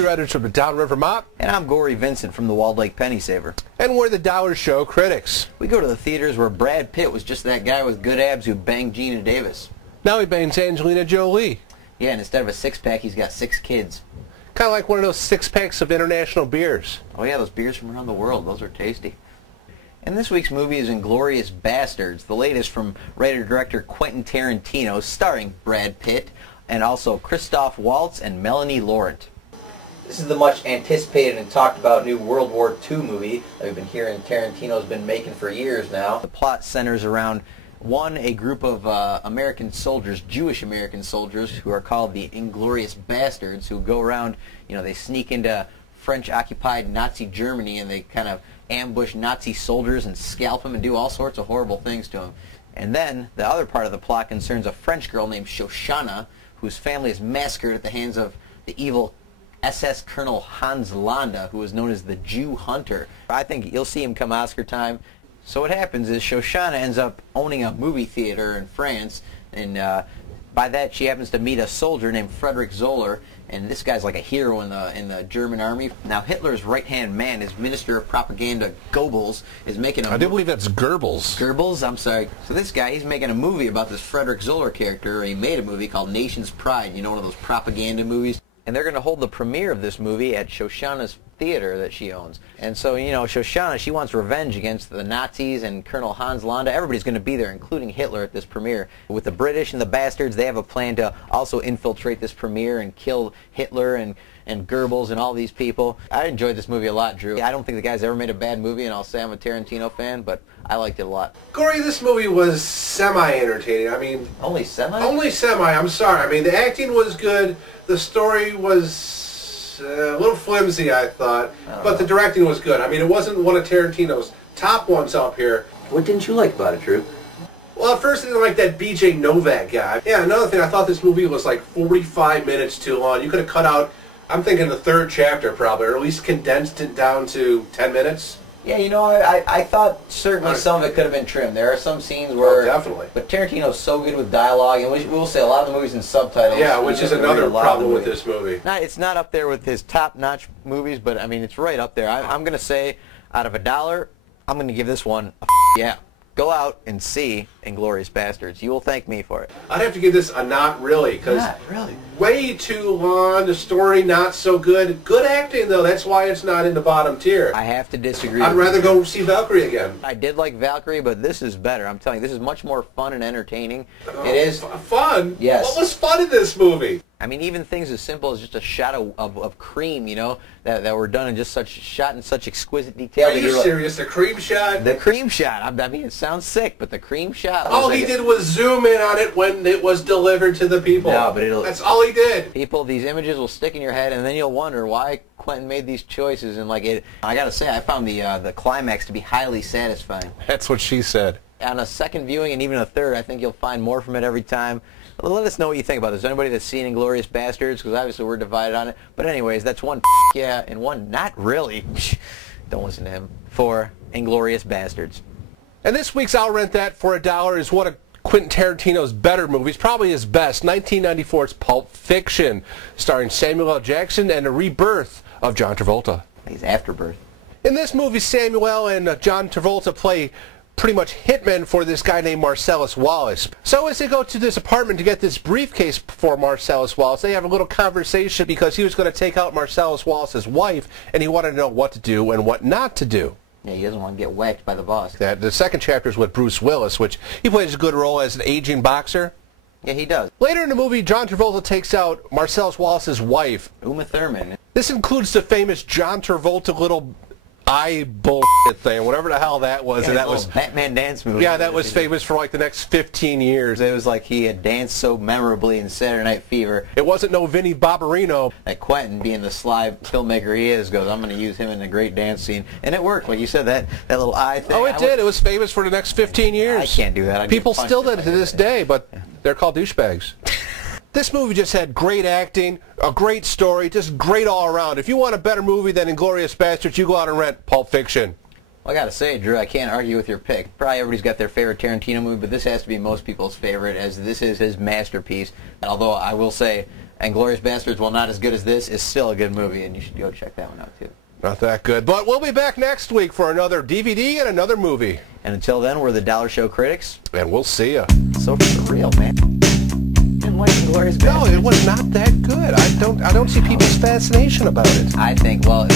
Drew Edwards from the Downriver Mop. And I'm Gory Vincent from the Walled Lake Penny Saver. And we're the Dollar Show critics. We go to the theaters where Brad Pitt was just that guy with good abs who banged Gina Davis. Now he bangs Angelina Jolie. Yeah, and instead of a six-pack, he's got 6 kids. Kind of like one of those 6-packs of international beers. Oh yeah, those beers from around the world. Those are tasty. And this week's movie is Inglorious Bastards, the latest from writer-director Quentin Tarantino, starring Brad Pitt and also Christoph Waltz and Melanie Laurent. This is the much anticipated and talked about new World War II movie that we've been hearing Tarantino's been making for years now. The plot centers around a group of American soldiers, Jewish American soldiers, who are called the Inglorious Bastards, who go around, they sneak into French-occupied Nazi Germany and they kind of ambush Nazi soldiers and scalp them and do all sorts of horrible things to them. And then the other part of the plot concerns a French girl named Shoshana, whose family is massacred at the hands of the evil SS Colonel Hans Landa, who is known as the Jew Hunter. I think you'll see him come Oscar time. So what happens is Shoshana ends up owning a movie theater in France, and by that she happens to meet a soldier named Frederick Zoller, and this guy's like a hero in the German army. Now Hitler's right-hand man, his Minister of Propaganda, Goebbels, is making a... I do believe that's Goebbels. Goebbels? I'm sorry. So this guy, he's making a movie about this Frederick Zoller character, and he made a movie called Nation's Pride, one of those propaganda movies. And they're going to hold the premiere of this movie at Shoshana's theater that she owns. And so, Shoshana, she wants revenge against the Nazis and Colonel Hans Landa. Everybody's going to be there, including Hitler, at this premiere. With the British and the Bastards, they have a plan to also infiltrate this premiere and kill Hitler and Goebbels and all these people. I enjoyed this movie a lot, Drew. I don't think the guy's ever made a bad movie, and I'll say I'm a Tarantino fan, but I liked it a lot. Gory, this movie was semi-entertaining. Only semi? Only semi, I'm sorry. The acting was good. The story was a little flimsy, I thought. But the directing was good. It wasn't one of Tarantino's top ones up here. What didn't you like about it, Drew? Well, at first I didn't like that B.J. Novak guy. Yeah, another thing, I thought this movie was like 45 minutes too long. You could have cut out, I'm thinking the 3rd chapter probably, or at least condensed it down to 10 minutes. Yeah, I thought certainly some of it could have been trimmed. There are some scenes where... Oh, definitely. But Tarantino's so good with dialogue, and we will say a lot of the movies in subtitles. Yeah, which is another problem with this movie. It's not up there with his top-notch movies, but, it's right up there. I'm going to say, out of $1, I'm going to give this one a yeah. Go out and see Inglorious Bastards. You will thank me for it. I'd have to give this a not really, because not really. Way too long, the story not so good. Good acting, though. That's why it's not in the bottom tier. I have to disagree. I'd rather go see Valkyrie again. I did like Valkyrie, but this is better. I'm telling you, this is much more fun and entertaining. Oh, it is. Fun? Yes. What was fun in this movie? Even things as simple as just a shot of cream, that were done in just shot in such exquisite detail. Are you serious? The cream shot? The cream shot. It sounds sick, but the cream shot. All he did was zoom in on it when it was delivered to the people. No, but that's all he did. People, these images will stick in your head, and then you'll wonder why Quentin made these choices. And I gotta say, I found the climax to be highly satisfying. That's what she said. On a second viewing and even a third, I think you'll find more from it every time. Let us know what you think about this. Anybody that's seen Inglorious Bastards? Because obviously we're divided on it. But anyways, that's one yeah and one not really. Don't listen to him. For Inglorious Bastards. And this week's I'll Rent That for $1 is one of Quentin Tarantino's better movies, probably his best, 1994's Pulp Fiction, starring Samuel L. Jackson and a rebirth of John Travolta. He's Afterbirth. In this movie, Samuel and John Travolta play pretty much hitmen for this guy named Marcellus Wallace. So as they go to this apartment to get this briefcase for Marcellus Wallace, they have a little conversation because he was going to take out Marcellus Wallace's wife, and he wanted to know what to do and what not to do. Yeah, he doesn't want to get whacked by the boss. The second chapter is with Bruce Willis, which he plays a good role as an aging boxer. Yeah, he does. Later in the movie, John Travolta takes out Marcellus Wallace's wife, Uma Thurman. This includes the famous John Travolta little eye bullshit thing, whatever the hell that was. Yeah, and that was Batman dance movie. Yeah, that was famous for like the next 15 years. It was like he had danced so memorably in Saturday Night Fever. It wasn't no Vinnie Barbarino. That Quentin, being the sly filmmaker he is, goes, I'm going to use him in the great dance scene. And it worked. Like you said, that little eye thing. Oh, it did. It was famous for the next 15 years. I can't do that. People still did it to this day, but they're called douchebags. This movie just had great acting, a great story, just great all around. If you want a better movie than Inglorious Bastards, you go out and rent Pulp Fiction. Well, I gotta say, Drew, I can't argue with your pick. Probably everybody's got their favorite Tarantino movie, but this has to be most people's favorite, as this is his masterpiece. Although I will say, And Inglorious Bastards, while not as good as this, is still a good movie, and you should go check that one out, too. Not that good. But we'll be back next week for another DVD and another movie. And until then, we're the Dollar Show Critics. And we'll see ya. So for real, man. Didn't like Inglorious Bastards. No, it was not that good. I don't see people's fascination about it. I think, well...